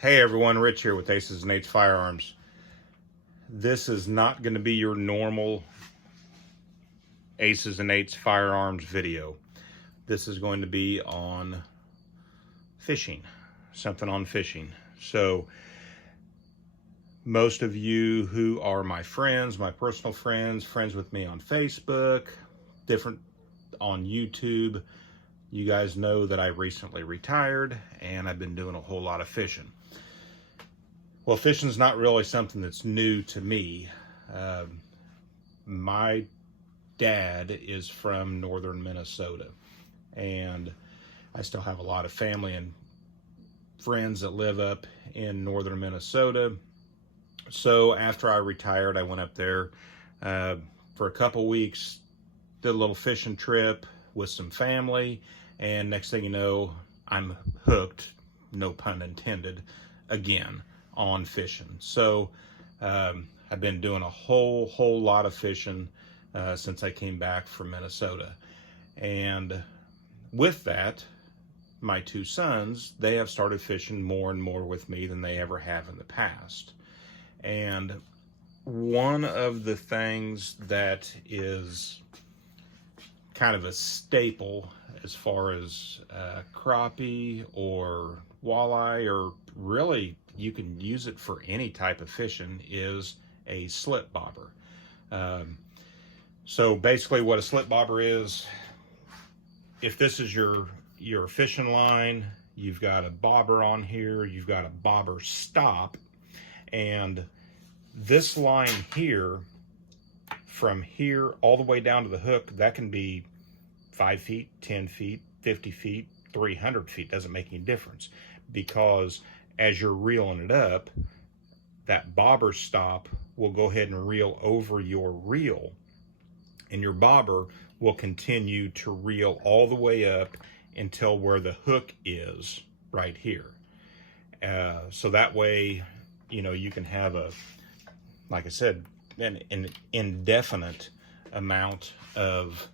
Hey everyone, Rich here with Aces and Eights Firearms. This is not going to be your normal Aces and Eights Firearms video. This is going to be on fishing, something on fishing. So most of you who are my friends, my personal friends, friends with me on Facebook, different on YouTube, you guys know that I recently retired and I've been doing a whole lot of fishing. Well, fishing's not really something that's new to me. My dad is from northern Minnesota, and I still have a lot of family and friends that live up in northern Minnesota. So after I retired, I went up there for a couple weeks, did a little fishing trip with some family, and next thing you know, I'm hooked, no pun intended, again on fishing. So I've been doing a whole lot of fishing since I came back from Minnesota. And with that, my two sons, they have started fishing more and more with me than they ever have in the past. And one of the things that is kind of a staple as far as crappie or walleye, or really you can use it for any type of fishing, is a slip bobber. So basically what a slip bobber is, if this is your fishing line, you've got a bobber on here, you've got a bobber stop, and this line here, from here all the way down to the hook, that can be 5 feet, 10 feet, 50 feet, 300 feet, doesn't make any difference, because as you're reeling it up, that bobber stop will go ahead and reel over your reel, and your bobber will continue to reel all the way up until where the hook is right here. So that way, you know, you can have a, like I said, an indefinite amount of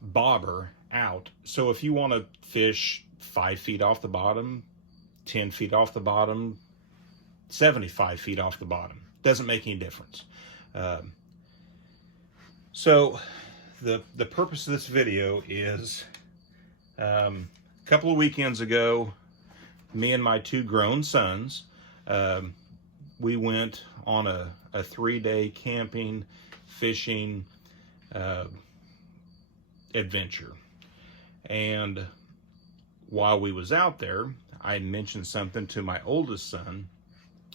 bobber out. So if you want to fish 5 feet off the bottom, 10 feet off the bottom, 75 feet off the bottom, doesn't make any difference. So the purpose of this video is, a couple of weekends ago, me and my two grown sons, we went on a 3-day camping, fishing adventure. And while we was out there, I mentioned something to my oldest son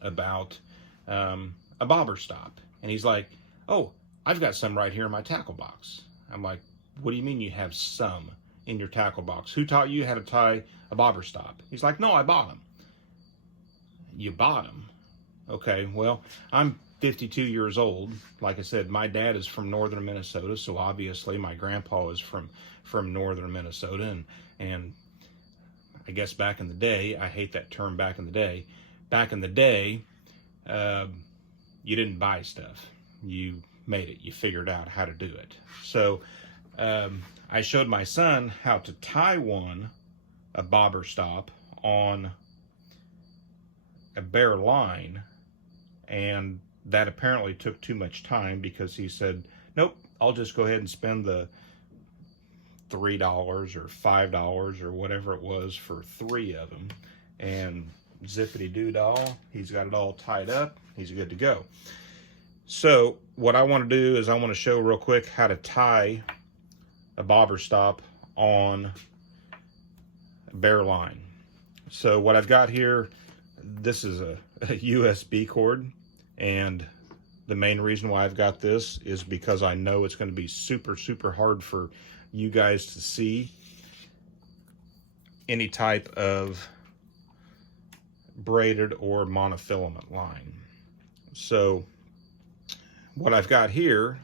about a bobber stop. And he's like, "Oh, I've got some right here in my tackle box." I'm like, "What do you mean you have some in your tackle box? Who taught you how to tie a bobber stop?" He's like, "No, I bought them." You bought them? Okay, well, I'm 52 years old. Like I said, my dad is from northern Minnesota, so obviously my grandpa is from northern Minnesota, and I guess back in the day, I hate that term, back in the day, you didn't buy stuff, you made it, you figured out how to do it. So I showed my son how to tie a bobber stop on a bare line, and that apparently took too much time, because he said, "Nope, I'll just go ahead and spend the $3 or $5 or whatever it was for 3 of them, and zippity doo dah, he's got it all tied up, he's good to go." So what I want to do is I want to show real quick how to tie a bobber stop on a bare line. So what I've got here, this is a USB cord, and the main reason why I've got this is because I know it's going to be super hard for you guys to see any type of braided or monofilament line. So what I've got here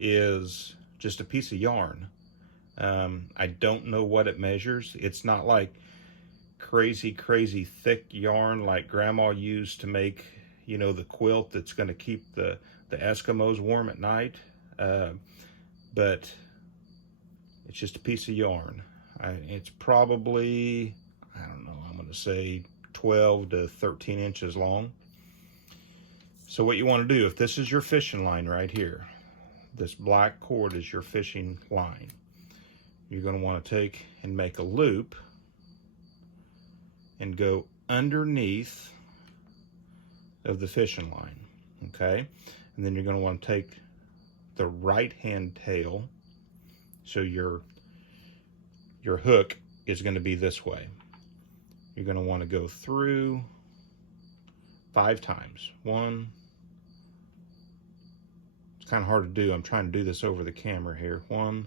is just a piece of yarn. I don't know what it measures. It's not like crazy thick yarn like grandma used to make, you know, the quilt that's going to keep the Eskimos warm at night, but it's just a piece of yarn. It's probably, I don't know, I'm going to say 12 to 13 inches long. So what you want to do, if this is your fishing line right here, this black cord is your fishing line, you're going to want to take and make a loop and go underneath of the fishing line, okay? And then you're going to want to take the right hand tail, so your hook is going to be this way. You're going to want to go through 5 times. 1, it's kind of hard to do. I'm trying to do this over the camera here. 1,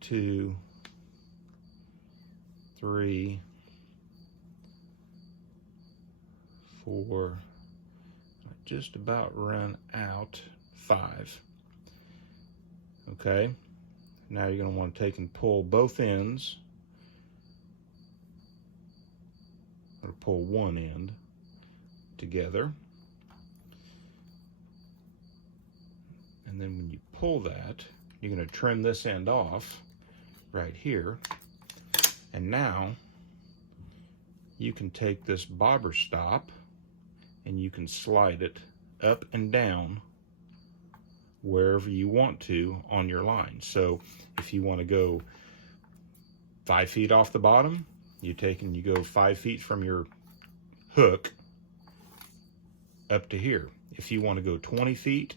2, 3, 4, I just about run out, 5. Okay, now you're going to want to take and pull both ends, or pull one end together, and then when you pull that, you're going to trim this end off right here, and now you can take this bobber stop and you can slide it up and down wherever you want to on your line. So if you want to go 5 feet off the bottom, you take and you go 5 feet from your hook up to here. If you want to go 20 feet,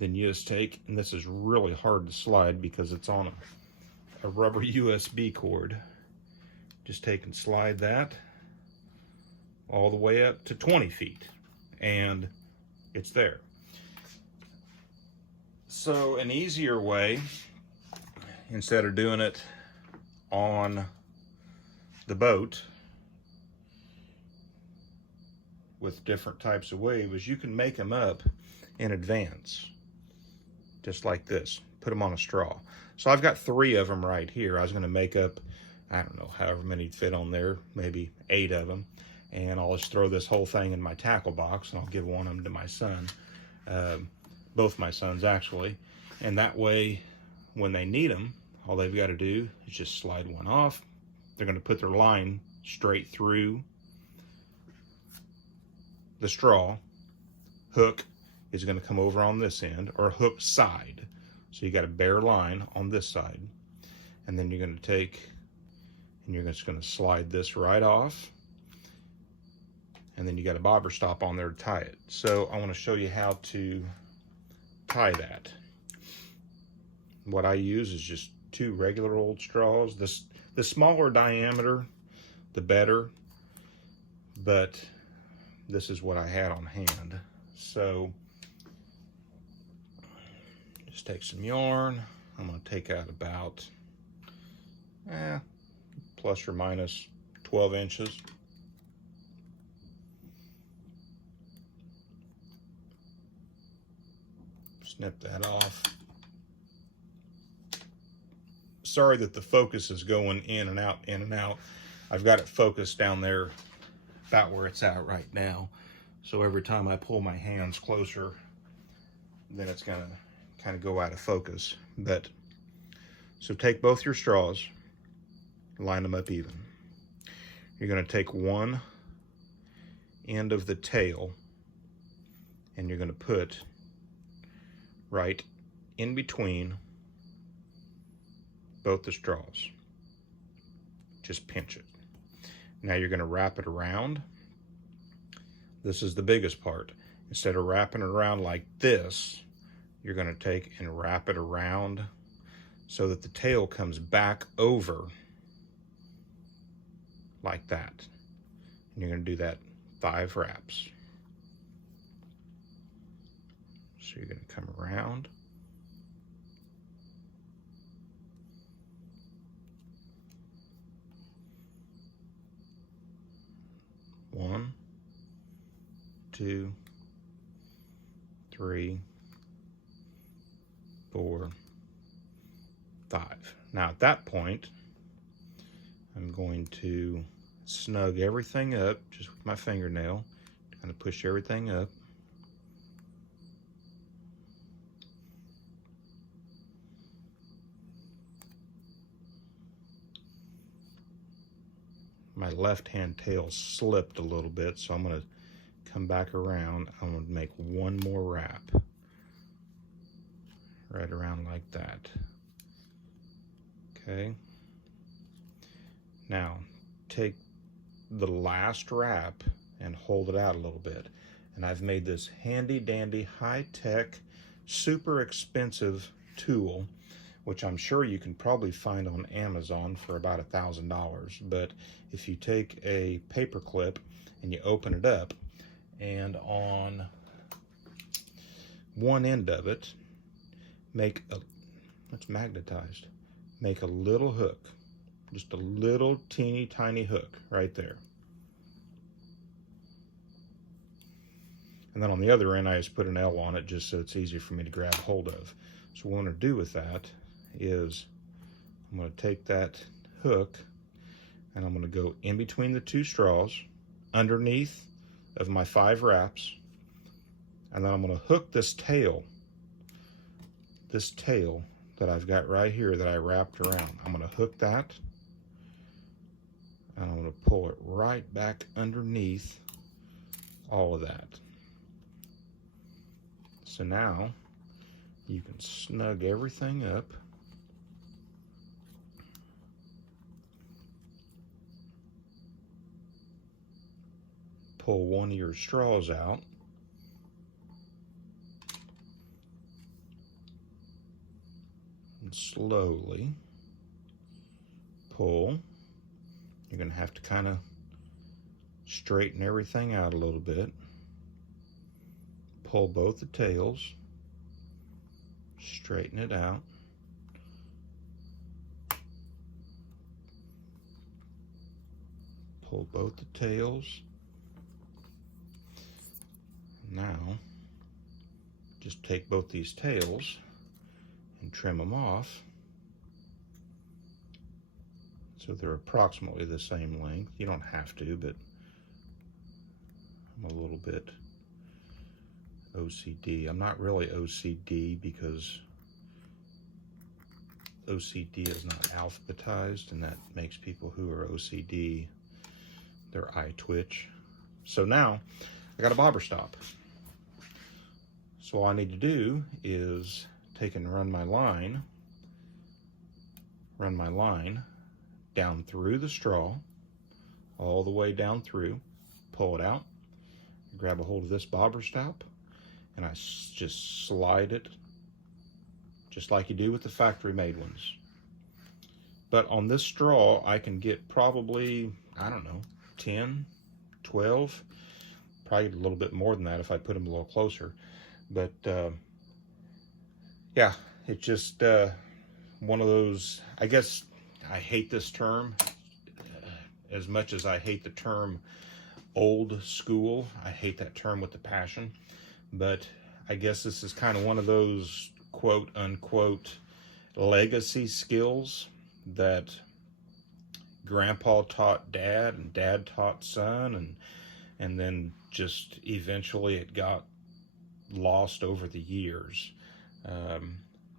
then you just take, and this is really hard to slide because it's on a rubber USB cord, just take and slide that all the way up to 20 feet, and it's there. So an easier way, instead of doing it on the boat with different types of waves, is you can make them up in advance, just like this. Put them on a straw. So I've got 3 of them right here. I was going to make up, I don't know, however many fit on there, maybe 8 of them. And I'll just throw this whole thing in my tackle box, and I'll give one of them to my son. Both my sons, actually. And that way, when they need them, all they've got to do is just slide one off. They're going to put their line straight through the straw. Hook is going to come over on this end, or hook side. So you got a bare line on this side. And then you're going to take, and you're just going to slide this right off. And then you got a bobber stop on there to tie it. So I want to show you how to tie that. What I use is just 2 regular old straws. The smaller diameter, the better, but this is what I had on hand. So just take some yarn. I'm going to take out about plus or minus 12 inches. Snip that off. Sorry that the focus is going in and out, in and out. I've got it focused down there about where it's at right now. So every time I pull my hands closer, then it's gonna kind of go out of focus. But so take both your straws, line them up even. You're gonna take one end of the tail and you're gonna put right in between both the straws. Just pinch it. Now you're going to wrap it around. This is the biggest part. Instead of wrapping it around like this, you're going to take and wrap it around so that the tail comes back over like that. And you're going to do that 5 wraps. So you're going to come around. One, 2, 3, 4, 5. Now at that point, I'm going to snug everything up just with my fingernail, kind of push everything up. my left-hand tail slipped a little bit, so I'm going to come back around. I'm going to make one more wrap. Right around like that. Okay. Now, take the last wrap and hold it out a little bit. And I've made this handy-dandy, high-tech, super expensive tool, which I'm sure you can probably find on Amazon for about $1,000. But if you take a paper clip and you open it up, and on one end of it, it's magnetized, make a little hook, just a little teeny tiny hook right there. And then on the other end, I just put an L on it just so it's easier for me to grab hold of. So what I'm going to do with that is I'm going to take that hook and I'm going to go in between the two straws, underneath of my 5 wraps, and then I'm going to hook this tail that I've got right here that I wrapped around. I'm going to hook that, and I'm going to pull it right back underneath all of that. So now you can snug everything up. Pull one of your straws out. And slowly pull. You're going to have to kind of straighten everything out a little bit. Pull both the tails. Straighten it out. Pull both the tails. Now, just take both these tails and trim them off so they're approximately the same length. You don't have to, but I'm a little bit OCD. I'm not really OCD because OCD is not alphabetized, and that makes people who are OCD, their eye twitch. So now I got a bobber stop. So all I need to do is take and run my line down through the straw, all the way down through, pull it out, grab a hold of this bobber stop, and I just slide it just like you do with the factory made ones. But on this straw, I can get probably, I don't know, 10, 12, probably a little bit more than that if I put them a little closer. But yeah, it's just one of those, I guess I hate this term as much as I hate the term old school. I hate that term with a passion, but I guess this is kind of one of those quote unquote legacy skills that grandpa taught dad and dad taught son, and then just eventually it got lost over the years.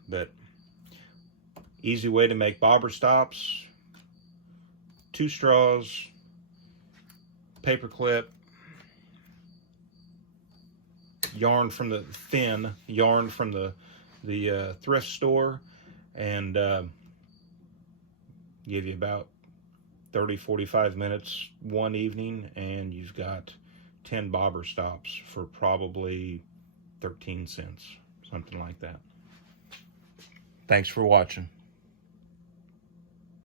But easy way to make bobber stops: 2 straws, paper clip, yarn from the thin yarn from the thrift store, and give you about 30-45 minutes one evening, and you've got 10 bobber stops for probably 13 cents, something like that. Thanks for watching.